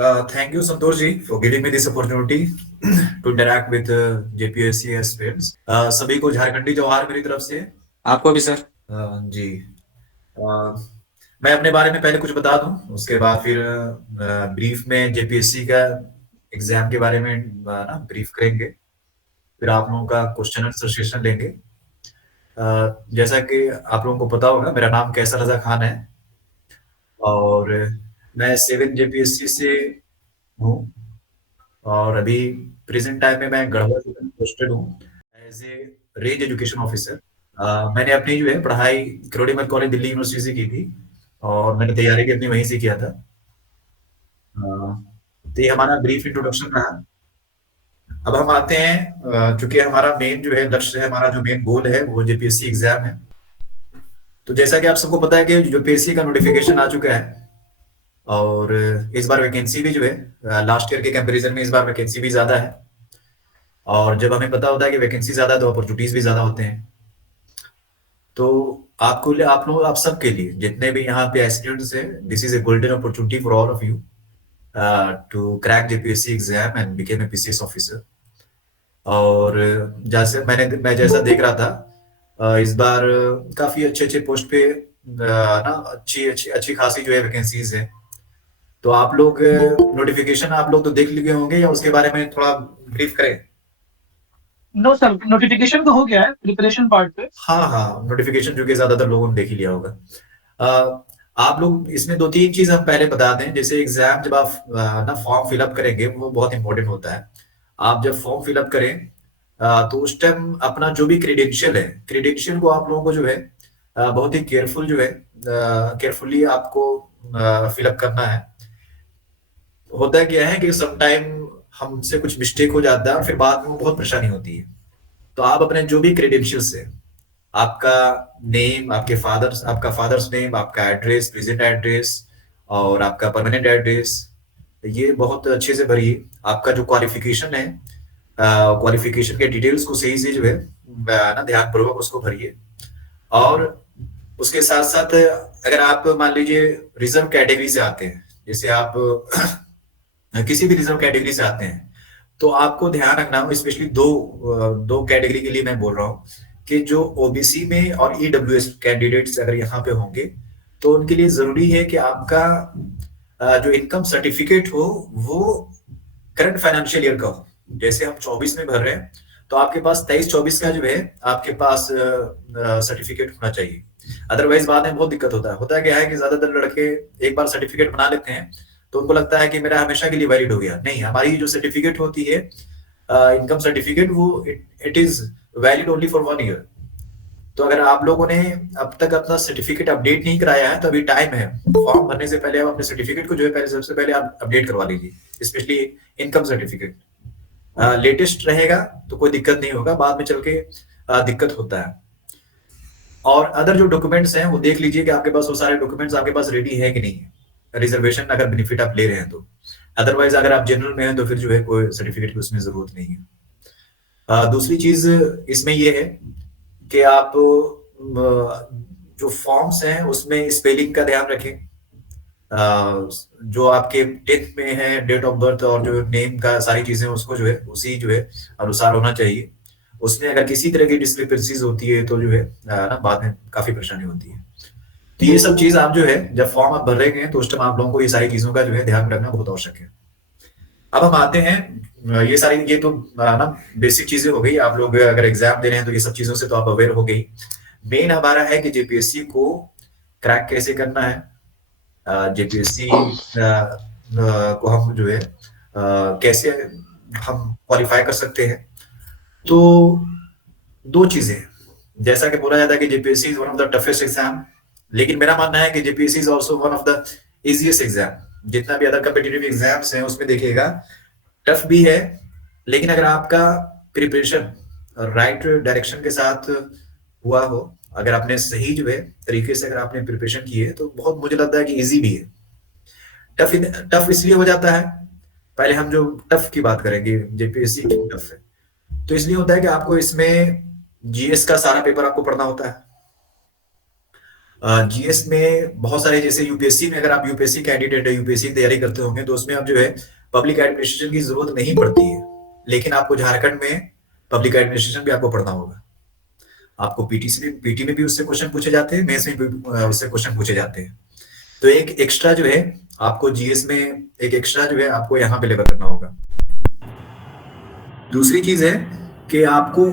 Thank you, Santosh ji, for giving me this opportunity to interact with JPSC aspirants. सभी को झारखंडी जौहार मेरी तरफ से। आपको भी सर। जी। uh, मैं अपने बारे में पहले कुछ बता दूं, उसके बाद फिर ब्रीफ में जेपीएससी का एग्जाम के बारे में ना ब्रीफ करेंगे। फिर आप लोगों का क्वेश्चन आंसर सेशन लेंगे। जैसा कि आप लोगों को पता होगा, मेरा नाम कैसर रजा खान है और मैं 7 जेपीएससी से हूँ। और अभी प्रेजेंट टाइम में मैं गढ़वा जिले में पोस्टेड हूँ as a range education officer. मैंने अपनी जो है पढ़ाई किरोड़ीमल कॉलेज दिल्ली यूनिवर्सिटी से की थी और मैंने तैयारी भी अपनी वहीं से किया था। तो ये हमारा ब्रीफ इंट्रोडक्शन रहा। अब हम आते हैं, चूंकि हमारा मेन जो है लक्ष्य है, हमारा जो मेन गोल है वो जेपीएससी एग्जाम है। तो जैसा कि आप सबको पता है कि जो पीएससी का नोटिफिकेशन आ चुका है और इस बार वैकेंसी भी जो है लास्ट ईयर के कंपैरिजन में इस बार वैकेंसी भी ज्यादा है। और जब हमें पता होता है कि वैकेंसी ज्यादा है तो अपॉर्चुनिटीज भी ज्यादा होते हैं। तो आपको आप लोग आप सबके लिए जितने भी यहाँ पे एस्पिरेंट्स हैं, this is a golden opportunity for all of you to crack JPSC exam and became a PCS officer. और जैसे मैं जैसा देख रहा था, इस बार काफी अच्छे अच्छे पोस्ट पे ना अच्छी अच्छी अच्छी खासी जो है वैकेंसीज है। तो आप लोग नोटिफिकेशन आप लोग तो देख लिए होंगे या उसके बारे में थोड़ा ब्रीफ करें? नो सर, नोटिफिकेशन तो हो गया है प्रिपरेशन पार्ट पे। हाँ हाँ, नोटिफिकेशन जो कि ज्यादातर लोगों ने देख ही लिया होगा। आप लोग इसमें दो तीन चीज हम पहले बता दें। जैसे एग्जाम जब आप ना फॉर्म फिलअप करेंगे वो बहुत इंपॉर्टेंट होता है। आप जब फॉर्म फिलअप करें तो उस टाइम अपना जो भी क्रेडेंशियल है, क्रेडेंशियल को आप लोगों को जो है बहुत ही केयरफुल जो है केयरफुली आपको फिलअप करना है। होता क्या है कि सम टाइम हमसे कुछ मिस्टेक हो जाता है और फिर बाद में वो बहुत परेशानी होती है। तो आप अपने जो भी क्रेडेंशियल्स है, आपका नेम, आपका फादर्स नेम, आपका एड्रेस, प्रेजेंट एड्रेस और आपका परमानेंट एड्रेस, ये बहुत अच्छे से भरिए। आपका जो क्वालिफिकेशन है, क्वालिफिकेशन के डिटेल्स को सही से जो है ना ध्यानपूर्वक उसको भरिए। और उसके साथ साथ अगर आप मान लीजिए रिजर्व कैटेगरी से आते हैं, जैसे आप किसी भी रिजर्व कैटेगरी से आते हैं, तो आपको ध्यान रखना हो, स्पेशली दो कैटेगरी के लिए मैं बोल रहा हूँ कि जो ओबीसी में और ईडब्ल्यूएस कैंडिडेट्स अगर यहाँ पे होंगे तो उनके लिए जरूरी है कि आपका जो इनकम सर्टिफिकेट हो वो करंट फाइनेंशियल ईयर का हो। जैसे हम 24 में भर रहे हैं तो आपके पास 23-24 का जो है आपके पास सर्टिफिकेट होना चाहिए। अदरवाइज बाद में बहुत दिक्कत होता है क्या है कि ज्यादातर लड़के एक बार सर्टिफिकेट बना लेते हैं तो उनको लगता है कि मेरा हमेशा के लिए वैलिड हो गया। नहीं, हमारी जो सर्टिफिकेट होती है इनकम सर्टिफिकेट, वो it is valid only for 1 year. तो अगर आप लोगों ने अब तक अपना सर्टिफिकेट अपडेट नहीं कराया है तो अभी टाइम है। फॉर्म भरने से पहले आप अपने सर्टिफिकेट को जो है पहले सबसे पहले आप अपडेट करवा लीजिए, स्पेशली इनकम सर्टिफिकेट। लेटेस्ट रहेगा तो कोई दिक्कत नहीं होगा, बाद में चल के दिक्कत होता है। और अदर जो डॉक्यूमेंट्स हैं वो देख लीजिए कि आपके पास वो सारे डॉक्यूमेंट्स आपके पास रेडी है कि नहीं है, रिजर्वेशन अगर बेनिफिट आप ले रहे हैं तो। अदरवाइज अगर आप जनरल में हैं तो फिर जो है कोई सर्टिफिकेट की उसमें जरूरत नहीं है। दूसरी चीज इसमें ये है कि आप जो फॉर्म्स हैं उसमें स्पेलिंग का ध्यान रखें। जो आपके डेथ में है, डेट ऑफ बर्थ और जो नेम का सारी चीजें उसको जो है उसी जो है अनुसार होना चाहिए। उसमें अगर किसी तरह की डिस्क्रिपेंसीज होती है तो जो है ना बाद में काफी परेशानी होती है। तो ये सब चीज आप जो है जब फॉर्म आप भर रहे हैं तो उस टाइम आप लोगों को ये सारी चीजों का जो है ध्यान रखना बहुत आवश्यक है। अब हम आते हैं, ये तो ना बेसिक चीजें हो गई। आप लोग अगर एग्जाम दे रहे हैं तो ये सब चीजों से तो आप अवेयर हो गई। मेन हमारा है कि जेपीएससी को क्रैक कैसे करना है, जेपीएससी को हम जो है कैसे हम क्वालिफाई कर सकते हैं। तो दो चीजें, जैसा कि बोला जाता है कि JPSC is one of the toughest exam, लेकिन मेरा मानना है कि JPSC is also one of the easiest exam. जितना भी अदर कम्पिटिटिव एग्जाम्स हैं उसमें देखिएगा टफ भी है, लेकिन अगर आपका प्रिपरेशन राइट डायरेक्शन के साथ हुआ हो, अगर आपने सही जो है तरीके से अगर आपने प्रिपरेशन की है तो बहुत मुझे लगता है कि इजी भी है। टफ टफ इसलिए हो जाता है, पहले हम जो टफ की बात करेंगे जेपीएससी क्यों टफ है, तो इसलिए होता है कि आपको इसमें जीएस का सारा पेपर आपको पढ़ना होता है। जीएस में बहुत सारे, जैसे यूपीएससी में, अगर आप यूपीएससी कैंडिडेट है, यूपीएससी की तैयारी करते होंगे, तो उसमें आप जो है पब्लिक एडमिनिस्ट्रेशन की जरूरत नहीं पड़ती है। लेकिन आपको झारखंड में पब्लिक एडमिनिस्ट्रेशन भी आपको पढ़ना होगा। आपको पीटी में भी उससे क्वेश्चन पूछे जाते हैं, मेंस में भी उससे क्वेश्चन पूछे जाते हैं। तो एक एक्स्ट्रा जो है आपको जीएस में, एक एक्स्ट्रा जो है आपको यहाँ पे लेवल करना होगा। दूसरी चीज है कि आपको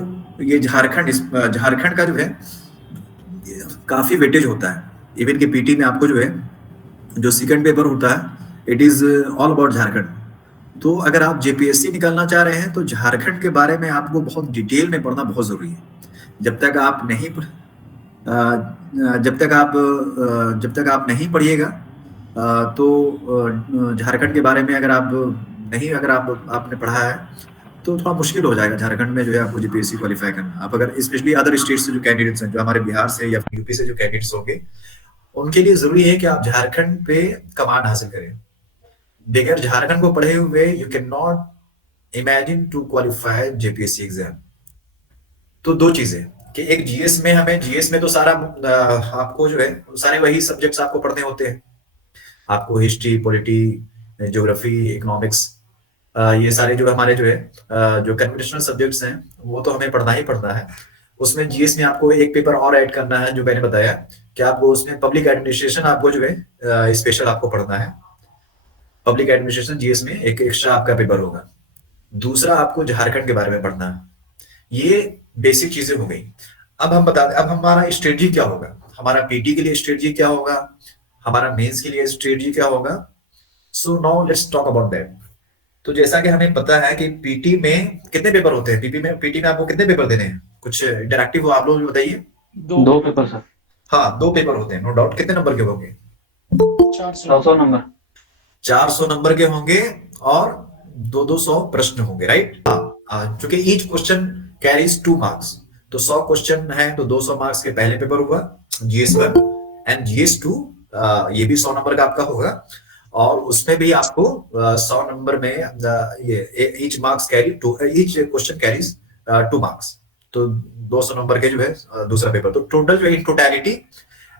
ये झारखंड का जो है काफी वेटेज होता है। इवन के पीटी में आपको जो है जो सेकंड पेपर होता है, it is all about Jharkhand. तो अगर आप जेपीएससी निकालना चाह रहे हैं तो झारखंड के बारे में आपको बहुत डिटेल में पढ़ना बहुत जरूरी है। जब तक आप नहीं पढ़- जब तक आप नहीं पढ़िएगा, तो झारखंड के बारे में अगर आप नहीं, अगर आप आपने पढ़ा है तो थोड़ा मुश्किल हो जाएगा झारखंड में जो है आपको जेपीएससी क्वालिफाई करना। आप अगर स्पेशली अदर स्टेट से जो कैंडिडेट्स हैं, जो हमारे बिहार से या यूपी से जो कैंडिडेट्स होंगे, उनके लिए जरूरी है कि आप झारखंड पे कमांड हासिल करें। बगैर झारखंड को पढ़े हुए you can not imagine to qualify JPSC exam. तो दो चीजें कि एक जीएस में तो सारा आपको जो है सारे वही सब्जेक्ट्स आपको पढ़ने होते हैं। आपको हिस्ट्री, पॉलिटी, ज्योग्राफी, इकोनॉमिक्स, ये सारे जो हमारे जो है जो कन्वेंशनल सब्जेक्ट्स हैं, वो तो हमें पढ़ना ही पड़ता है। उसमें जीएस में आपको एक पेपर और ऐड करना है, जो मैंने बताया कि आपको उसमें पब्लिक एडमिनिस्ट्रेशन आपको जो है स्पेशल आपको पढ़ना है। पब्लिक एडमिनिस्ट्रेशन जीएस में एक एक्स्ट्रा आपका पेपर होगा। दूसरा, आपको झारखंड के बारे में पढ़ना है। ये बेसिक चीजें हो गई। अब हमारा स्ट्रेटजी क्या होगा, हमारा पीटी के लिए स्ट्रेटजी क्या होगा, हमारा मेंस के लिए स्ट्रेटजी क्या होगा। So now let's talk about that. तो जैसा कि हमें पता है कि पीटी में कितने पेपर होते हैं, पीटी में आपको कितने पेपर देने हैं, कुछ इंटरैक्टिव हो आप लोग भी बताइए। दो पेपर सर। हाँ, दो पेपर होते हैं, नो डाउट। कितने नंबर के होंगे? 400 नंबर। 400 नंबर के होंगे और 200 प्रश्न होंगे, राइट। हाँ, चूंकि ईच क्वेश्चन कैरीज 2 मार्क्स, तो 100 क्वेश्चन है तो 200 मार्क्स के पहले पेपर हुआ GS1 एंड GS2। ये भी 100 नंबर का आपका होगा, और उसमें भी आपको 100 नंबर में ये ईच क्वेश्चन कैरीज 2 मार्क्स। तो 200 नंबर के जो है दूसरा पेपर। तो टोटल जो इन टोटलिटी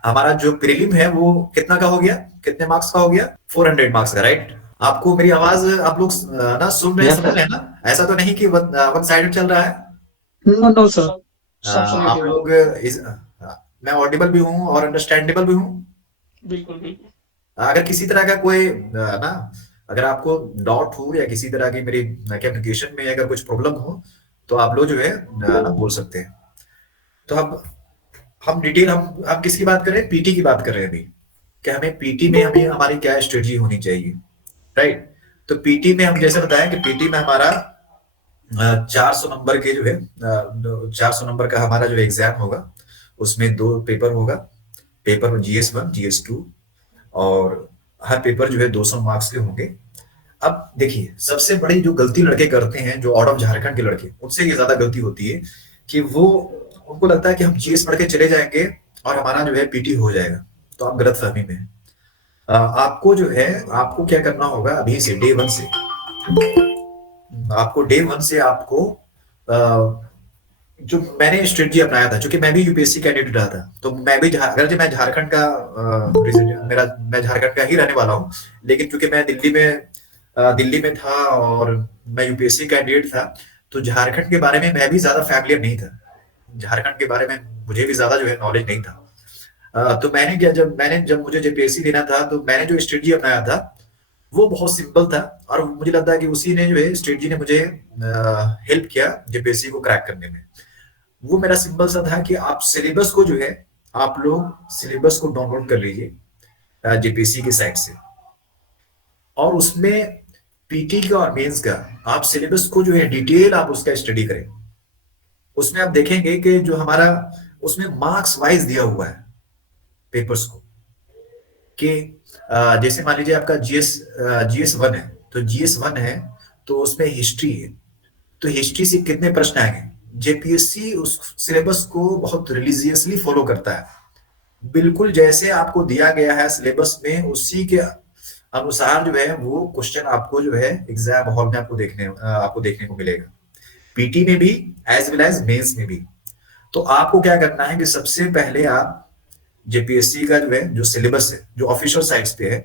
हमारा जो प्रीलिम है वो कितना का हो गया, कितने मार्क्स का हो गया? 400 मार्क्स का, राइट। आपको मेरी आवाज आप लोग ना सुन रहे हैं, यस समझ सर। रहे हैं ना? ऐसा तो नहीं कि वन साइडेड चल रहा है। No no sir. आप लोग मैं ऑडिबल भी हूँ और अंडरस्टैंडेबल भी हूँ। बिल्कुल बिल्कुल। अगर किसी तरह का कोई ना, अगर आपको डाउट हो या किसी तरह की मेरी कम्युनिकेशन में अगर कुछ प्रॉब्लम हो, तो आप लोग जो है ना बोल सकते हैं। तो अब हम डिटेल, हम किसकी बात कर रहे हैं? पीटी की बात कर रहे हैं अभी, कि हमें पीटी में हमें हमारी क्या स्ट्रेटजी होनी चाहिए, राइट। तो पीटी में हम जैसे बताया कि पीटी में हमारा 400 नंबर के जो है 400 नंबर का हमारा जो एग्जाम होगा, उसमें 2 पेपर होगा। पेपर GS1, GS2, और हर पेपर जो है 200 मार्क्स के होंगे। अब देखिए, सबसे बड़ी जो गलती लड़के करते हैं, जो आउट ऑफ झारखंड के लड़के, उनसे ये ज्यादा गलती होती है कि वो, उनको लगता है कि हम जीएस पढ़ के चले जाएंगे और हमारा जो है पीटी हो जाएगा। तो आप गलत फहमी में हैं। आपको जो है, आपको क्या करना होगा अभी से, डे वन से आपको जो मैंने स्ट्रेटजी अपनाया था, क्योंकि मैं भी यूपीएससी कैंडिडेट रहा था, तो मैं भी अगर जो मैं झारखंड का मेरा मैं झारखंड का ही रहने वाला हूँ, लेकिन क्योंकि मैं दिल्ली में था और मैं यूपीएससी कैंडिडेट था, तो झारखंड के बारे में मैं भी ज्यादा फैमिलियर नहीं था। झारखंड के बारे में मुझे भी ज्यादा जो है नॉलेज नहीं था। तो मैंने क्या, जब मुझे जेपीएससी देना था, तो मैंने जो स्ट्रेटजी अपनाया था वो बहुत सिंपल था, और मुझे लगता है कि उसी ने जो है स्ट्रेटजी ने मुझे हेल्प किया जेपीएससी को क्रैक करने में। वो मेरा सिंपल सा था कि आप सिलेबस को जो है, आप लोग सिलेबस को डाउनलोड कर लीजिए जेपीएससी की साइट से, और उसमें पीटी का और मेंस का आप सिलेबस को जो है डिटेल आप उसका स्टडी करें। उसमें आप देखेंगे कि जो हमारा उसमें मार्क्स वाइज दिया हुआ है पेपर्स को, कि जैसे मान लीजिए आपका GS1 है, तो GS1 है तो उसमें हिस्ट्री है, तो हिस्ट्री से कितने प्रश्न आएंगे? जेपीएससी उस सिलेबस को बहुत रिलीजियसली फॉलो करता है। बिल्कुल जैसे आपको दिया गया है सिलेबस में, उसी के अनुसार जो है वो क्वेश्चन आपको जो है एग्जाम हॉल में आपको देखने को मिलेगा, पीटी में भी एज वेल एज मेंस में भी। तो आपको क्या करना है कि सबसे पहले आप जेपीएससी का जो है जो सिलेबस है जो ऑफिशियल साइट्स पे है,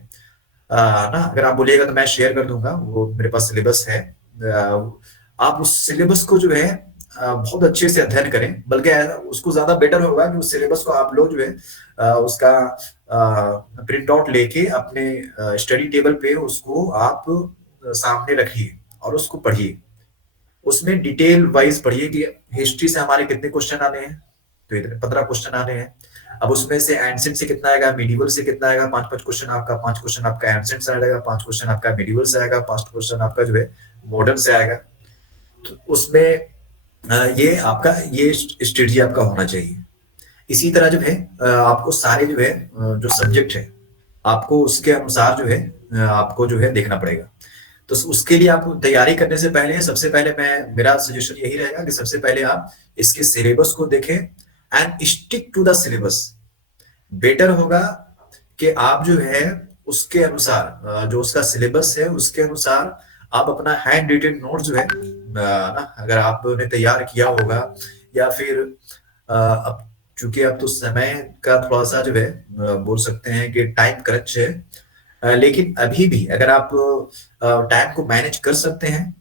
ना अगर आप बोलिएगा तो मैं शेयर कर दूंगा, वो मेरे पास सिलेबस है। आप उस सिलेबस को जो है बहुत अच्छे से अध्ययन करें, बल्कि उसको ज्यादा बेटर होगा कि उस सिलेबस को आप लोग जो है उसका प्रिंट आउट लेके अपने स्टडी टेबल पे उसको आप सामने रखिए और उसको पढ़िए। उसमें डिटेल वाइज पढ़िए कि हिस्ट्री से हमारे कितने क्वेश्चन आने हैं, तो इतने 15 क्वेश्चन आने हैं। अब उसमें से एंशिएंट से कितना आएगा, मिडिवल से कितना आएगा, 5-5 क्वेश्चन आपका, 5 क्वेश्चन आपका एंशिएंट से आएगा, 5 क्वेश्चन आपका मिडिवल से आएगा, 5 क्वेश्चन आपका जो है मॉडर्न से आएगा। तो उसमें ये आपका ये स्ट्रेटजी आपका होना चाहिए। इसी तरह जो है आपको सारे जो है जो सब्जेक्ट है आपको उसके अनुसार जो है आपको जो है देखना पड़ेगा। तो उसके लिए आपको तैयारी करने से पहले सबसे पहले मैं मेरा सजेशन यही रहेगा कि सबसे पहले आप इसके सिलेबस को देखें and stick to the syllabus. Better होगा कि आप जो है उसके अनुसार जो उसका सिलेबस है उसके अनुसार आप अपना हैंड रिटेन नोट जो है ना अगर आपने तैयार किया होगा, या फिर अब चूंकि अब तो समय का थोड़ा सा जो है बोल सकते हैं कि टाइम क्रंच है, लेकिन अभी भी अगर आप टाइम को मैनेज कर सकते हैं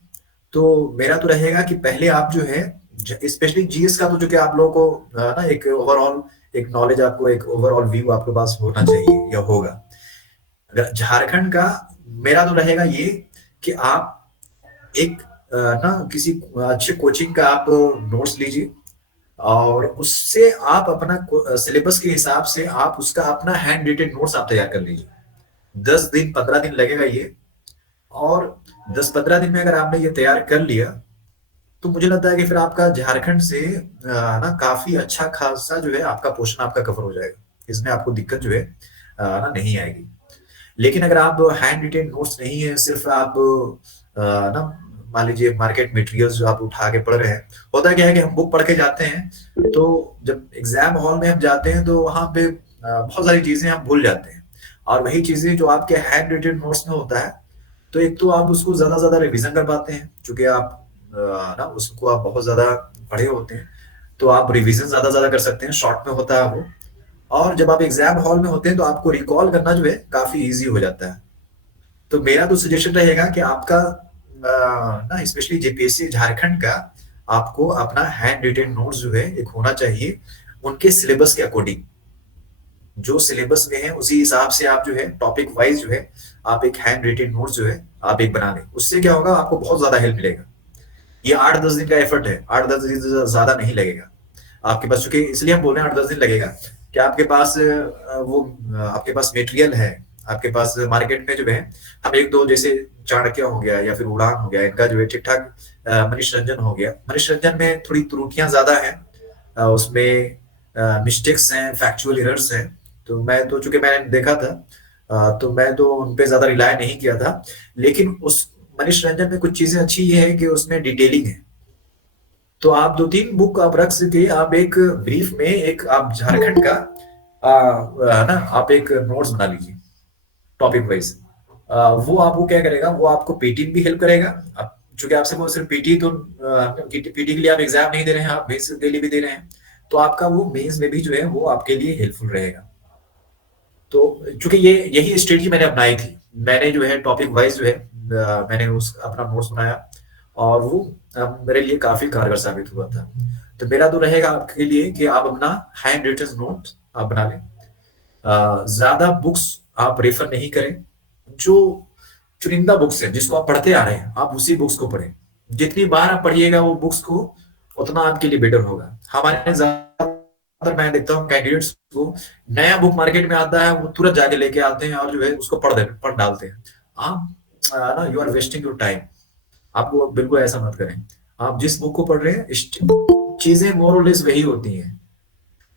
तो मेरा तो रहेगा कि पहले आप जो है स्पेशली जीएस का तो जो कि आप लोगों को ना एक ओवरऑल एक नॉलेज आपको एक ओवरऑल व्यू आपके पास होना चाहिए या होगा। अगर झारखंड का मेरा तो रहेगा ये कि आप एक ना किसी अच्छे कोचिंग का आप नोट्स लीजिए और उससे आप अपना सिलेबस के हिसाब से आप उसका अपना हैंड रिटेन नोट्स आप तैयार कर लीजिए। 10 दिन 15 दिन लगेगा ये, और 10-15 दिन में अगर आपने ये तैयार कर लिया तो मुझे लगता है कि फिर आपका झारखंड से ना काफी अच्छा खासा जो है आपका पोर्शन आपका कवर हो जाएगा, इसमें आपको दिक्कत जो है ना नहीं आएगी। लेकिन अगर आप हैंड रिटेन नोट्स नहीं है, सिर्फ आप ना मान लीजिए मार्केट मटेरियल्स जो आप उठा के पढ़ रहे हैं, होता क्या है कि हम बुक पढ़ के जाते हैं तो जब एग्जाम हॉल में हम जाते हैं तो वहां पे बहुत सारी चीजें हम भूल जाते हैं, और वही चीजें जो आपके हैंड रिटेन नोट्स में होता है तो एक तो आप उसको ज्यादा रिवीजन कर पाते हैं, क्योंकि आप ना उसको आप बहुत ज्यादा पढ़े होते हैं तो आप रिवीजन ज्यादा कर सकते हैं, शॉर्ट में होता है वो। और जब आप एग्जाम हॉल में होते हैं तो आपको रिकॉल करना जो है काफी इजी हो जाता है। तो मेरा तो सजेशन रहेगा कि आपका ना स्पेशली जेपीएससी झारखंड का आपको अपना हैंड रिटेन नोट्स जो है एक होना चाहिए उनके सिलेबस के अकॉर्डिंग। जो सिलेबस में है उसी हिसाब से आप जो है टॉपिक वाइज जो है आप एक हैंड रिटेन नोट्स जो है आप एक बना लें। उससे क्या होगा, आपको बहुत ज्यादा हेल्प मिलेगा। ये 8-10 दिन का एफर्ट है, 8-10 दिन से ज्यादा नहीं लगेगा आपके पास, क्योंकि इसलिए हम बोल रहे हैं 8-10 दिन लगेगा कि आपके पास वो आपके पास मटेरियल है, आपके पास मार्केट में जो है हम एक दो जैसे चाणक्य हो गया या फिर उड़ान हो गया, इनका जो है ठीक ठाक, मनीष रंजन हो गया, मनीष रंजन में थोड़ी त्रुटियां ज्यादा हैं, उसमें मिस्टेक्स हैं, फैक्चुअल एरर्स हैं। तो मैं तो चूंकि मैंने देखा था तो मैं तो उन पे ज्यादा रिलाय नहीं किया था, लेकिन उस मनीष रंजन में कुछ चीजें अच्छी ये है कि उसमें डिटेलिंग है। तो आप 2-3 बुक आप रख सके, आप एक ब्रीफ में एक आप झारखंड का ना आप एक नोट्स बना लीजिए टॉपिक वाइज। वो आपको क्या करेगा, वो आपको पीटी भी हेल्प करेगा। अब चूंकि आपसे वो सिर्फ पीटी तो पीटी के लिए आप एग्जाम नहीं दे रहे हैं, आप मेंस के लिए भी दे रहे हैं, तो आपका वो मेंस में भी जो है वो आपके लिए हेल्पफुल रहेगा। तो चूंकि ये यही स्ट्रेटजी मैंने अपनाई थी, मैंने जो है टॉपिक वाइज जो है मैंने उस अपना नोट्स बनाया और वो मेरे लिए काफी कारगर साबित हुआ था। तो मेरा तो रहेगा आपके लिए कि आप अपना हैंड रिटन नोट आप बना लें, ज्यादा बुक्स आप रेफर नहीं करें, जो चुनिंदा बुक्स है जिसको आप पढ़ते आ रहे हैं आप उसी बुक्स को पढ़ें। जितनी बार आप पढ़िएगा वो बुक्स को उतना आपके लिए बेटर होगा। हमारे ज्यादातर मैं देखता हूँ कैंडिडेट्स को नया बुक मार्केट में आता है वो तुरंत जाके लेके आते हैं और जो है उसको पढ़ डालते हैं। आप ना you are wasting your time, आपको बिल्कुल ऐसा मत करें। आप जिस बुक को पढ़ रहे हैं चीजें मोर और लेस वही होती हैं।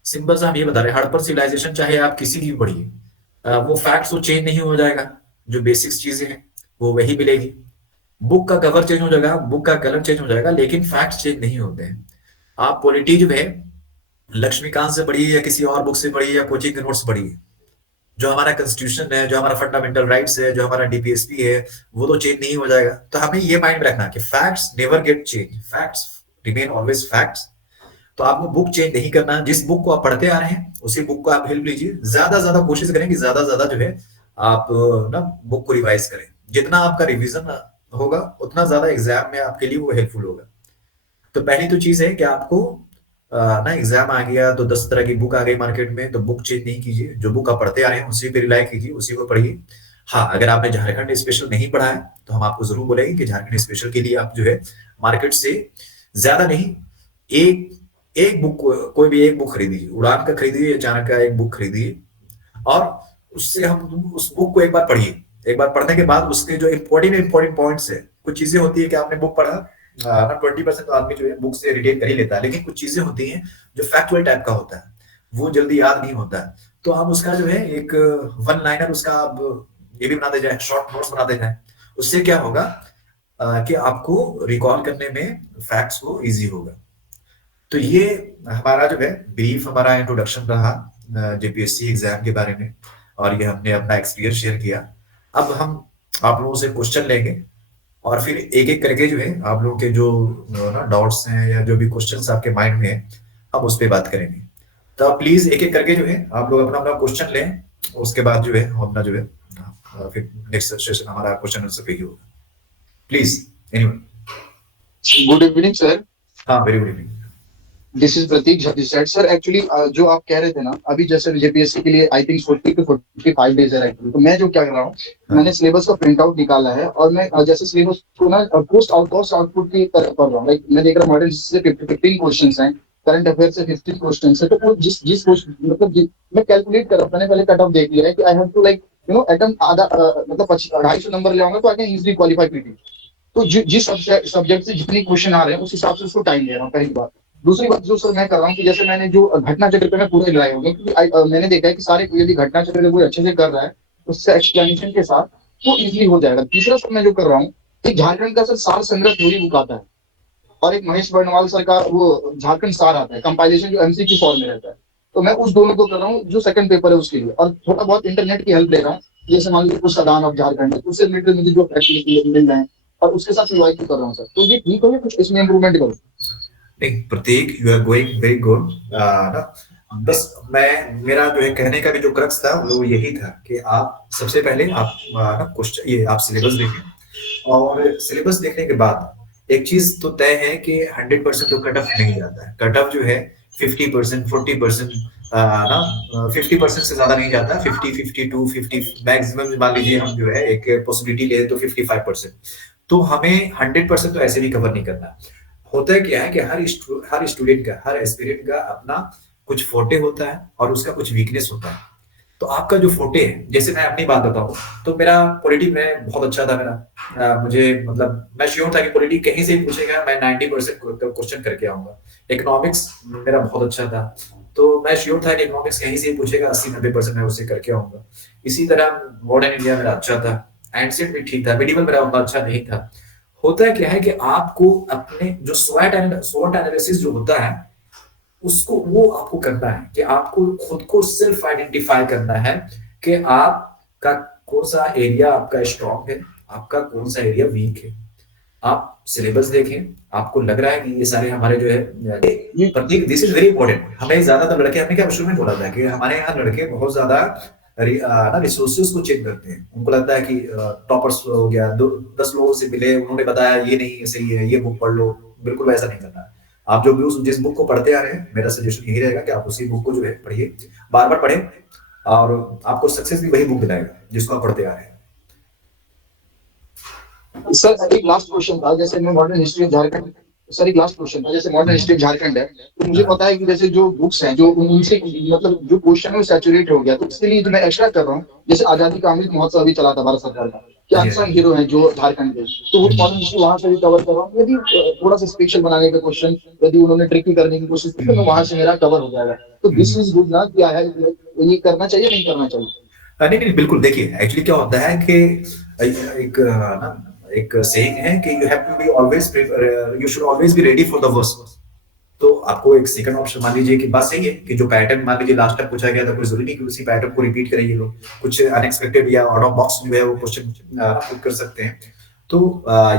सिंपल सा हम ये बता रहे हैं, हड़प्पन सिविलाइजेशन चाहे आप किसी की भी पढ़िए, वो फैक्ट्स वो चेंज नहीं हो जाएगा, जो बेसिक्स चीजें हैं वो वही मिलेगी। बुक का कवर चेंज हो जाएगा, बुक का कलर चेंज हो जाएगा, लेकिन फैक्ट्स चेंज नहीं होते हैं। आप पॉलिटी जो है लक्ष्मीकांत से पढ़िए या किसी और बुक से पढ़िए या कोचिंग के नोट्स पढ़िए, जो हमारा कॉन्स्टिट्यूशन है, जो हमारा फंडामेंटल राइट्स है, जो हमारा डीपीएसपी है, वो तो चेंज नहीं हो जाएगा। तो हमें ये माइंड में रखना कि facts never get change, facts remain always facts. तो आपको बुक चेंज नहीं करना, जिस बुक को आप पढ़ते आ रहे हैं उसी बुक को आप हेल्प लीजिए। ज्यादा ज्यादा कोशिश करें कि ज्यादा ज्यादा जो है आप ना बुक को रिवाइज करें। जितना आपका रिवीजन होगा उतना ज्यादा एग्जाम में आपके लिए वो हेल्पफुल होगा। तो पहली तो चीज है कि आपको ना एग्जाम आ गया तो 10 तरह की बुक आ गई मार्केट में, तो बुक चेंज नहीं कीजिए, जो बुक आप पढ़ते आ रहे हैं उसी पे रिलाई कीजिए, उसी को पढ़िए। हाँ, अगर आपने झारखंड स्पेशल नहीं पढ़ा है तो हम आपको जरूर बोलेंगे कि झारखंड स्पेशल के लिए आप जो है मार्केट से ज्यादा नहीं, एक एक बुक, कोई भी एक बुक खरीदिए, उड़ान का खरीदिए या चाणक्य का एक बुक खरीदिए, और उससे हम उस बुक को एक बार पढ़िए। एक बार पढ़ने के बाद उसके जो इंपॉर्टेंट पॉइंट्स है, कुछ चीजें होती है कि आपने बुक पढ़ा ना, 20% तो आदमी जो है बुक से रिटेन कर ही लेता है, लेकिन कुछ चीजें होती हैं जो फैक्चुअल टाइप का होता है, वो जल्दी याद नहीं होता है। तो आप उसका जो है एक वन लाइनर उसका आप ये भी बना दे जाए, शॉर्ट नोट्स बना दे जाए। उससे क्या होगा कि आपको रिकॉल करने में फैक्ट्स को इजी होगा। तो ये हमारा जो है ब्रीफ हमारा इंट्रोडक्शन रहा जेपीएससी एग्जाम के बारे में, और ये हमने अपना एक्सपीरियंस शेयर किया। अब हम आप लोगों से क्वेश्चन लेंगे और फिर एक एक करके जो है आप लोगों के जो ना डाउट्स हैं या जो भी क्वेश्चंस आपके माइंड में है, हम उस पर बात करेंगे। तो आप प्लीज एक एक करके जो है आप लोग अपना अपना क्वेश्चन लें, उसके बाद जो है हम अपना जो है फिर नेक्स्ट सेशन हमारा क्वेश्चन आंसर पे ही होगा। Please anyone. Good evening sir. हाँ, very good evening. This is Prateek Jha this side sir. Actually जो आप कह रहे थे ना अभी, जैसे जेपीएससी के लिए आई थिंक 40 to 45 डेज है एक्चुअली, तो मैं जो क्या कर रहा हूँ, मैंने सिलेबस का प्रिंट आउट निकाला है और मैं जैसे सिलेबस को ना पोस्ट आउटपुट की तरह पढ़ रहा हूँ। लाइक मैं देख रहा हूँ मॉडर्न हिस्ट्री से 15 क्वेश्चन है, करंट अफेयर से 15 क्वेश्चन है, तो वो जिस जिस क्वेश्चन मतलब मैं कैलकुलेट कर रहा हूँ, मैंने पहले कट ऑफ देख लिया है कि I have to like attempt आधा मतलब 250 नंबर ले आऊंगा तो I can easily qualify PT. तो जिस सब्जेक्ट से जितने क्वेश्चन आ रहे हैं उस हिसाब से उसको टाइम दे रहा हूँ, पहली बात। दूसरी बात जो सर मैं कर रहा हूँ कि जैसे मैंने जो घटना चक्र पे मैं पूरा रिलाई हो गया, क्योंकि मैंने देखा है कि सारे यदि घटना चक्र कोई अच्छे से कर रहा है उससे एक्सप्लेनेशन के साथ वो इजीली हो जाएगा। तीसरा सर मैं जो कर रहा हूँ, एक झारखंड का सर सार संग्रह थ्योरी बुक आता है, और एक महेश वर्णवाल सर का वो झारखंड सार आता है, कंपाइलेशन जो एमसीक्यू फॉर्म में रहता है। तो मैं उस दोनों को कर रहा हूँ जो सेकंड पेपर है उसके लिए, और थोड़ा बहुत इंटरनेट की हेल्प ले रहा हूँ। जैसे मान लीजिए कुछ दान ऑफ झारखंड है, उससे रिलेटेड मुझे जो फैक्ट मिल रहे हैं और उसके साथ रिवाइज कर रहा हूँ सर। तो ये ठीक हो, कुछ इसमें इंप्रूवमेंट करो। नहीं Prateek, you are going very good ना। बस मैं मेरा जो है कहने का भी जो क्रक्स था वो यही था कि आप सबसे पहले आप ना क्वेश्चन ये आप सिलेबस देखें, और सिलेबस देखने के बाद एक चीज तो तय है कि 100% तो कट ऑफ नहीं जाता है। कट ऑफ जो है 50%, 40% ना 50% से ज्यादा नहीं जाता। 50, 52, 50 मैक्सिमम मान लीजिए हम जो है एक पॉसिबिलिटी ले तो 55%। तो हमें 100% तो ऐसे भी कवर नहीं करना। होता है क्या है कि हर स्टूडेंट का, हर एस्पिरेंट का अपना कुछ फोटे होता है और उसका कुछ वीकनेस होता है। तो आपका जो फोटे है, जैसे मैं अपनी बात बताऊं तो मेरा पॉलिटी में बहुत अच्छा था। मेरा मुझे मतलब मैं श्योर था कि पॉलिटी कहीं से भी पूछेगा मैं 90% क्वेश्चन करके आऊंगा। इकोनॉमिक्स मेरा बहुत अच्छा था, तो मैं श्योर था कि इकोनॉमिक्स कहीं से भी पूछेगा 80-90% मैं उससे करके आऊंगा। इसी तरह मॉडर्न इंडिया मेरा अच्छा था, एंशिएंट भी ठीक था, मिडिवल मेरा उतना अच्छा नहीं था। होता है क्या है कि आपको अपने जो स्वॉट एनालिसिस जो होता है उसको वो आपको करना है कि आपको खुद को सेल्फ आइडेंटिफाई करना है कि आपका कौन सा एरिया आपका स्ट्रांग है, आपका कौन सा एरिया वीक है। आप सिलेबस देखें, आपको लग रहा है कि ये सारे हमारे जो है ये प्रतीक, दिस इज वेरी इंपॉर्टेंट। हमें ज्यादातर लड़के, हमने क्या शुरू में बोला था कि हमारे यहाँ लड़के बहुत ज्यादा ना रिसोर्सेज को चेक करते हैं। उनको लगता है कि टॉपर्स हो गया, 10 लोगों से मिले, उन्होंने बताया ये नहीं सही है, ये बुक पढ़ लो। बिल्कुल वैसा नहीं करना। आप जो भी जिस बुक को पढ़ते आ रहे हैं, मेरा सजेशन यही रहेगा कि आप उसी बुक को जो है पढ़िए, बार बार पढ़ें, और आपको सक्सेस भी वही बुक दिलाएगा जिसको आप पढ़ते आ रहे हैं। सर एक लास्ट क्वेश्चन था, जैसे मैं modern history of Jharkhand, sir एक लास्ट क्वेश्चन था, जैसे मॉडर्न हिस्ट्री ऑफ झारखंड है, तो मुझे पता है कि जैसे जो बुक्स हैं जो उनसे मतलब जो क्वेश्चन है वो सैचुरेट हो गया, तो इसके लिए जो मैं एक्स्ट्रा कर रहा हूँ, जैसे आजादी का अमृत महोत्सव अभी चला था भारत सरकार का, कि अनसंग हीरो है जो झारखंड के, तो वो मॉडर्न हिस्ट्री वहां से भी कवर कर रहा हूँ। यदि थोड़ा सा स्पेशल बनाने का क्वेश्चन यदि उन्होंने ट्रिकी करने की कोशिश की तो वहां से मेरा कवर हो जाएगा। तो दिस इज गुड ना, क्या है ये करना चाहिए नहीं करना चाहिए? नहीं नहीं बिल्कुल। देखिए एक्चुअली क्या होता है कि एक ना एक सेइंग है कि you have to be always, you should always be ready for the worst. तो आपको एक सेकंड ऑप्शन मान लीजिए कि बात सही है कि जो पैटर्न मान लीजिए लास्ट टाइम पूछा गया था, कोई जरूरी नहीं कि उसी पैटर्न को रिपीट करें ये लोग। कुछ अनएक्सपेक्टेड या आउट ऑफ बॉक्स जो है वो क्वेश्चन पुट कर सकते हैं। तो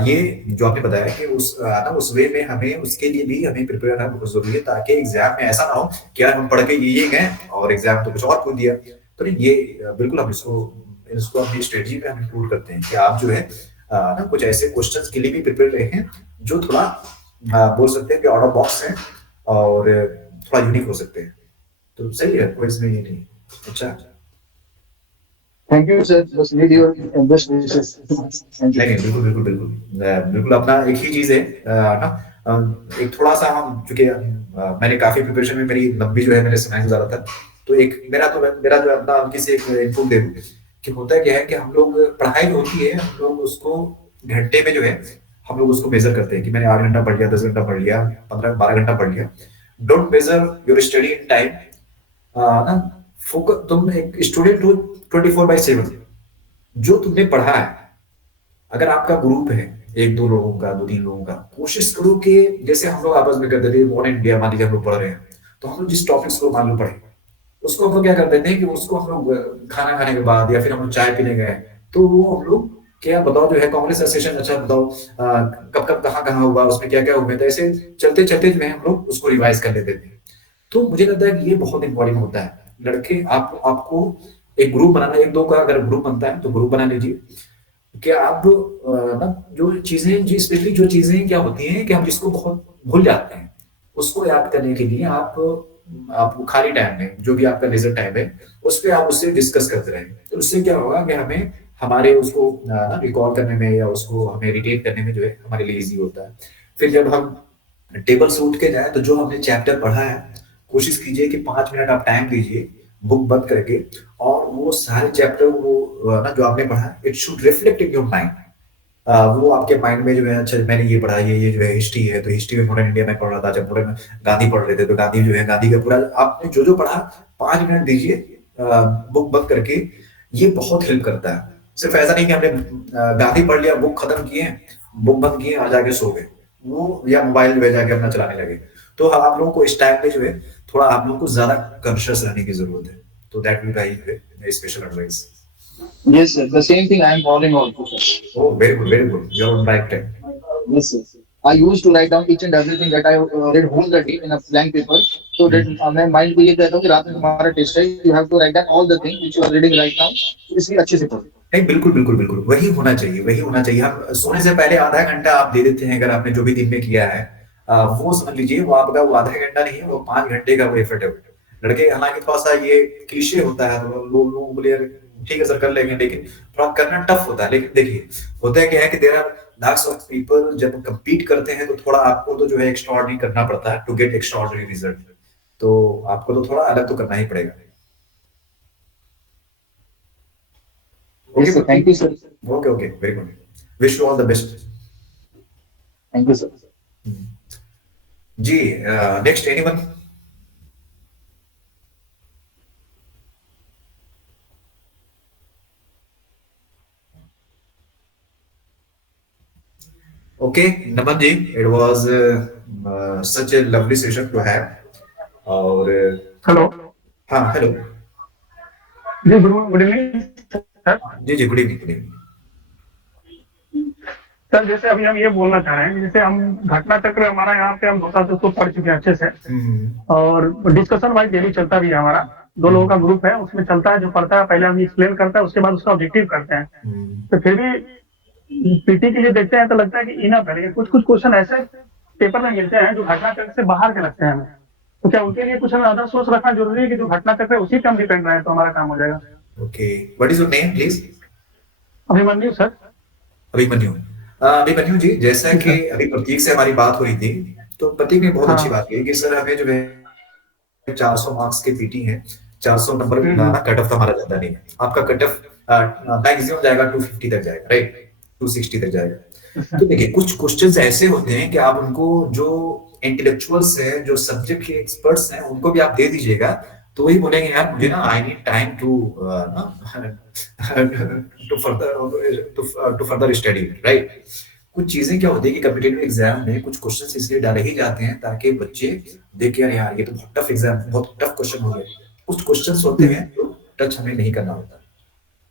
ये जो आपने बताया कि उस वे में हमें उसके लिए भी हमें प्रिपेयर रहना बहुत ज़रूरी है, ताकि एग्ज़ाम में ऐसा ना हो कि यार हम पढ़ के ये गए और एग्ज़ाम तो कुछ और पूछ दिया। तो नहीं, ये बिल्कुल हम इसको इसको अपनी स्ट्रेटजी में हम इंक्लूड करते हैं कि आप जो है ना कुछ ऐसे क्वेश्चंस के लिए भी प्रिपेयर रहें जो थोड़ा बोल सकते हैं कि आउट ऑफ बॉक्स हैं और थोड़ा यूनिक हो सकते हैं। तो सही है, कोई इसमें ये नहीं। अच्छा। थैंक यू सर, बस need your best wishes. Thank you. नहीं, नहीं, बिल्कुल, बिल्कुल, बिल्कुल। बिल्कुल अपना एक ही चीज़ है ना एक थोड़ा-सा हम चूँकि मैंने काफ़ी प्रिपरेशन में मेरी लंबी जो है मैंने समय गुज़ारा था। तो एक मेरा जो है अपना हल्की सी एक इनपुट दे दूँ कि होता क्या है कि हम लोग पढ़ाई जो होती है, हम लोग उसको घंटे में जो है, हम लोग उसको मेज़र करते हैं कि मैंने 8 घंटा पढ़ लिया, 10 घंटा पढ़ लिया, 15-12 घंटा पढ़ लिया। Don't measure your study in time ना तुम एक स्टूडेंट हो 24/7 जो तुमने पढ़ा है। अगर आपका ग्रुप है 1-2 लोगों का, 2-3 लोगों का, कोशिश करो कि जैसे हम लोग आपस में करते थे मॉडर्न इंडिया मान लीजिए हम लोग पढ़ रहे हैं, तो हम लोग जिस टॉपिक्स को मान लो पढ़े, उसको हम लोग क्या कर देते हैं कि उसको हम लोग खाना खाने के बाद या फिर हम लोग चाय पीने गए, तो वो हम लोग क्या बताओ जो है कांग्रेस का सेशन अच्छा बताओ कब-कब कहाँ-कहाँ हुआ, उसमें क्या-क्या हुए, तो ऐसे चलते-चलते जो है हम लोग उसको रिवाइज़ कर लेते थे। तो मुझे लगता है कि ये बहुत इम्पोर्टेंट होता है। लड़के आपको एक ग्रुप बनाना, 1-2 का अगर ग्रुप बनता है तो ग्रुप बना लीजिए। कि आप ना जो चीज़ें जी स्पेशली जो चीज़ें क्या होती हैं कि हम जिसको बहुत भूल जाते हैं, उसको याद करने के लिए आप खाली टाइम में जो भी आपका लेज़र टाइम है, उस पे आप उससे डिस्कस करते रहें। तो उससे क्या होगा कि हमें हमारे उसको ना रिकॉल करने में या उसको हमें रिटेन करने में जो है हमारे लिए ईज़ी होता है। फिर जब हम टेबल से उठ के जाएँ तो जो हमने चैप्टर पढ़ा है, कोशिश कीजिए कि 5 मिनट आप टाइम दीजिए, बुक बंद करके और वो सारे चैप्टर ना जो आपने पढ़ा it should reflect in your mind. वो आपके माइंड में जो है अच्छा मैंने ये पढ़ा ये जो है हिस्ट्री है तो हिस्ट्री में मॉडर्न इंडिया में पढ़ रहा था जब मॉडर्न गांधी पढ़ रहे थे तो गांधी जो है गांधी का पूरा आपने जो जो पढ़ा 5 मिनट दीजिए बुक बंद करके। ये बहुत हेल्प करता है। सिर्फ ऐसा नहीं कि हमने गांधी पढ़ लिया बुक खत्म किए बुक बंद किए और जाके सो गए वो या मोबाइल जो है जाके अपना चलाने लगे। तो आप लोगों को इस टाइम पे जो है थोड़ा आप लोगों को ज्यादा कॉन्शियस रहने की जरूरत है। तो that will be special advice. Yes, sir. The same thing I am following also, sir. Oh, very good, very good. You're on right track. Yes, sir. I used to write down each and everything that I read whole the day in a blank paper. So that मैं mind को ये कहता हूँ कि रात में तुम्हारा test है, you have to write down all the things which you are reading right now. तो इसलिए अच्छे से पढ़ो। नहीं बिल्कुल बिल्कुल बिल्कुल वही होना चाहिए वही होना चाहिए। हम सोने से पहले आधा घंटा आप दे देते हैं अगर आपने जो भी दिन में किया है वो समझ लीजिए वो आपका वो आधा घंटा नहीं है वो 5 घंटे का वो एफर्ट है। लड़के हालांकि थोड़ा सा ये क्लीशे होता है तो लोग बोले "यार, ठीक है सर कर लेंगे लेकिन थोड़ा करना टफ होता है। लेकिन देखिए होता है क्या है कि there are lakhs of people जब compete करते हैं तो थोड़ा आपको तो जो है एक्स्ट्राऑर्डिनरी करना पड़ता है टू गेट एक्स्ट्राऑर्डिनरी रिजल्ट। तो आपको तो थोड़ा अलग तो करना ही पड़ेगा। Okay Yes, sir. Thank you, sir. Okay okay very good. Wish you all the best. Thank you, sir. जी next anyone. Okay Naman ji it was such a lovely session to have और हेलो। हाँ हेलो। जी good evening sir. जी जी good evening good evening. Sir जैसे अभी हम ये बोलना चाह रहे हैं कि जैसे हम घटना चक्र हमारा यहाँ पे हम 2 साल से उसको पढ़ चुके हैं अच्छे से और डिस्कशन वाइज डेली चलता भी है हमारा। 2 लोगों का ग्रुप है उसमें चलता है जो पढ़ता है पहले हम एक्सप्लेन करता है उसके बाद उसका ऑब्जेक्टिव करते हैं। तो फिर भी पीटी के लिए देखते हैं तो लगता है कि इनफ है लेकिन कुछ कुछ क्वेश्चन ऐसे पेपर में मिलते हैं जो घटना चक्र से बाहर के लगते हैं हमें। तो क्या उनके लिए कुछ हमें अदर सोच रखना जरूरी है कि जो घटना चक्र है उसी पे हम डिपेंड रहे तो हमारा काम हो जाएगा। Okay what is your name please. Abhimanyu sir. Abhimanyu. Abhimanyu ji जैसा कि अभी प्रतीक से हमारी बात हो रही थी तो प्रतीक ने बहुत अच्छी बात की कि सर हमें जो है 400 मार्क्स के पीटी है 400 नंबर लाना कट ऑफ हमारा ज्यादा नहीं है। आपका कट ऑफ मैक्सिमम जाएगा 250 तक जाएगा राइट 260 तक जाएगा। तो देखिए कुछ क्वेश्चंस ऐसे होते हैं कि आप उनको जो इंटेलेक्चुअल्स हैं जो सब्जेक्ट के एक्सपर्ट्स हैं उनको भी आप दे दीजिएगा तो वही बोलेंगे यार मुझे ना I need time to to further study right. कुछ चीजें क्या होती है कि कॉम्पिटिटिव एग्जाम में कुछ क्वेश्चंस इसलिए डाले ही जाते हैं ताकि बच्चे देखे यार ये तो बहुत टफ एग्जाम बहुत टफ क्वेश्चन हो गया। कुछ क्वेश्चंस होते हैं जो टच हमें नहीं करना होता।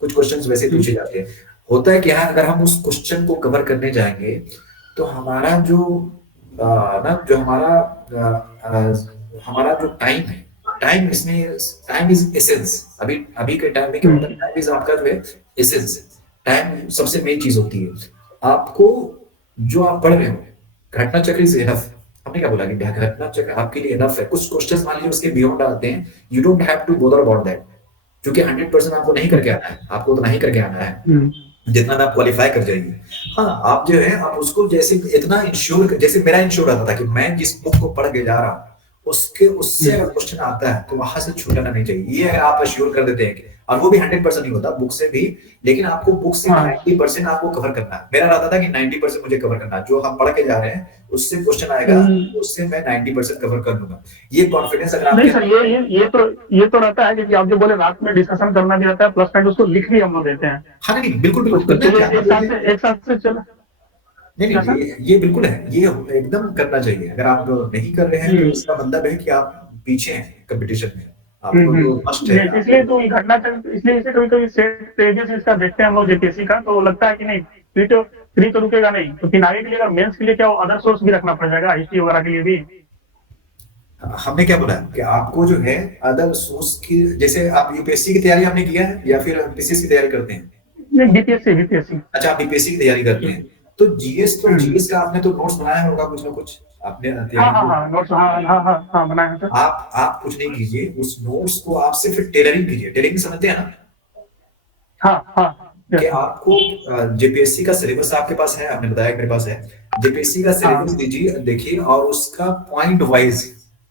कुछ क्वेश्चंस वैसे पूछे जाते हैं। होता है क्या, अगर हम उस क्वेश्चन को कवर करने जाएंगे तो हमारा जो ना जो हमारा जो टाइम है, टाइम इसमें, टाइम इज एसेंस। अभी अभी के टाइम में क्या होता है, टाइम इज आपका जो है एसेंस। टाइम सबसे मेन चीज होती है। आपको जो आप पढ़ रहे हो, घटना चक्र इज इनफ। हमने क्या बोला कि घटना चक्र आपके लिए इनफ है। कुछ क्वेश्चंस मान लीजिए उसके बियॉन्ड आते हैं, you don't have to bother about that, क्योंकि 100% आपको नहीं करके आना है, आपको उतना ही करके आना है जितना में आप क्वालिफाई कर जाइए। हाँ, आप जो है आप उसको जैसे इतना इंश्योर, जैसे मेरा इंश्योर आता था कि मैं जिस बुक को पढ़ के जा रहा हूँ उसके उससे अगर क्वेश्चन आता है तो वहां से छूटना नहीं चाहिए। ये अगर आप अश्योर कर देते हैं, और वो भी 100% नहीं होता बुक से भी, लेकिन आपको बुक से 90% आपको कवर करना है। मेरा रहता था कि 90% मुझे कवर करना है, जो हम पढ़ के जा रहे हैं उससे क्वेश्चन आएगा उससे मैं 90% कवर कर लूंगा। ये कॉन्फिडेंस अगर आप नहीं सर, ये तो रहता है कि आप जो बोले रात में डिस्कशन करना भी रहता है, प्लस पॉइंट उसको लिख भी हम लोग देते हैं। हाँ नहीं, बिल्कुल कुछ बिल्कुल करना चलिए है। एक साथ से चलो। नहीं नहीं, ये बिल्कुल है, ये एकदम करना चाहिए। अगर आप नहीं कर रहे हैं तो इसका मतलब है कि आप पीछे हैं कंपटीशन में, आपको तो मस्ट है। इसलिए तो ये घटना चक्र, इसलिए इसे कभी कभी सेट पेजेस इसका देखते हैं हम लोग जेपीएससी का, तो लगता है कि नहीं फ्री तो रुकेगा नहीं, तो फिर आगे के लिए अगर मेंस के लिए क्या अदर सोर्स भी रखना पड़ जाएगा हिस्ट्री वगैरह के लिए भी। हमने क्या बोला कि आपको जो है अदर सोर्स की, जैसे आप यूपीएससी की तैयारी आपने किया है या फिर पीसीएस की तैयारी करते हैं? बीपीएससी। अच्छा, आप बीपीएससी की तैयारी करते हैं, तो जीएस, तो जीएस का आपने तो नोट्स बनाया होगा कुछ ना कुछ आपने हाँ नोट्स, हाँ बनाया है। आप कुछ नहीं कीजिए, उस नोट्स को आप सिर्फ टेलरिंग कीजिए। टेलरिंग समझते हैं ना? हाँ कि आपको जेपीएससी का सिलेबस आपके पास है, आपने बताया कि मेरे पास है। जेपीएससी का सिलेबस दीजिए, देखिए, और उसका पॉइंट वाइज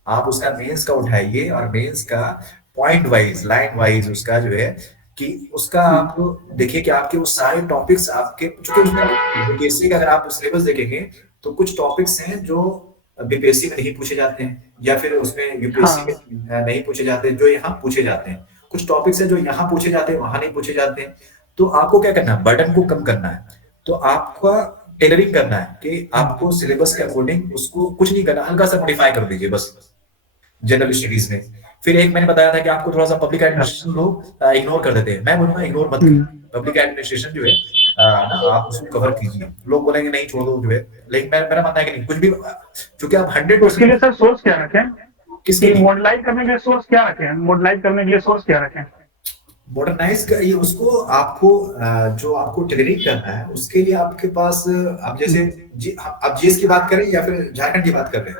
आप उसका मेंस का उठाइए, और मेंस का पॉइंट वाइज, लाइन वाइज उसका जो है कि उसका आप देखिए कि आपके वो सारे टॉपिक्स आपके, चूंकि बीपीएससी का अगर आप सिलेबस देखेंगे तो कुछ टॉपिक्स हैं जो बीपीएससी में नहीं पूछे जाते हैं, या फिर उसमें यूपीएससी में नहीं पूछे जाते, जो यहाँ पूछे जाते हैं। कुछ टॉपिक्स हैं जो यहाँ पूछे जाते हैं, वहां नहीं पूछे जाते हैं। तो आपको क्या करना है, बर्डन को कम करना है। तो आपका टेलरिंग करना है कि आपको सिलेबस के अकॉर्डिंग उसको कुछ नहीं करना, हल्का सा मॉडिफाई कर दीजिए बस जनरल स्टडीज में। फिर एक मैंने बताया था कि आपको थोड़ा सा पब्लिक एडमिनिस्ट्रेशन लोग इग्नोर कर देते हैं, मैं बोलूंगा इग्नोर मत करिए। पब्लिक एडमिनिस्ट्रेशन जो है आप उसको कवर कीजिए। लोग बोलेंगे नहीं छोड़ दो जो है, लेकिन मेरा मानना है कि नहीं, कुछ भी, क्योंकि आप 100%। उसके लिए सर सोर्स क्या रखें, किसके लिए मॉडलाइज करने के लिए सोर्स क्या रखें, मॉडलाइज करने के लिए सोर्स क्या रखें? मॉडर्नाइज का ये उसको आपको जो आपको टेलरिंग करना है उसके लिए आपके पास, आप जैसे आप जीएस की बात करें या फिर झारखंड की बात कर रहे हैं?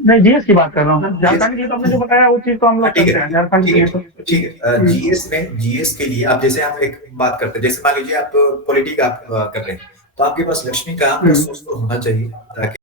नहीं, जीएस की बात कर रहा हूँ। झारखंड की तो आपने जो बताया वो चीज तो हम लोग करते हैं झारखंड की। ठीक है। जीएस में, जीएस के लिए आप जैसे हम एक बात करते हैं, जैसे मान लीजिए आप पॉलिटिक आप कर रहे हैं, तो आपके पास लक्ष्मीकांत का सोर्स तो होना चाहिए, ताकि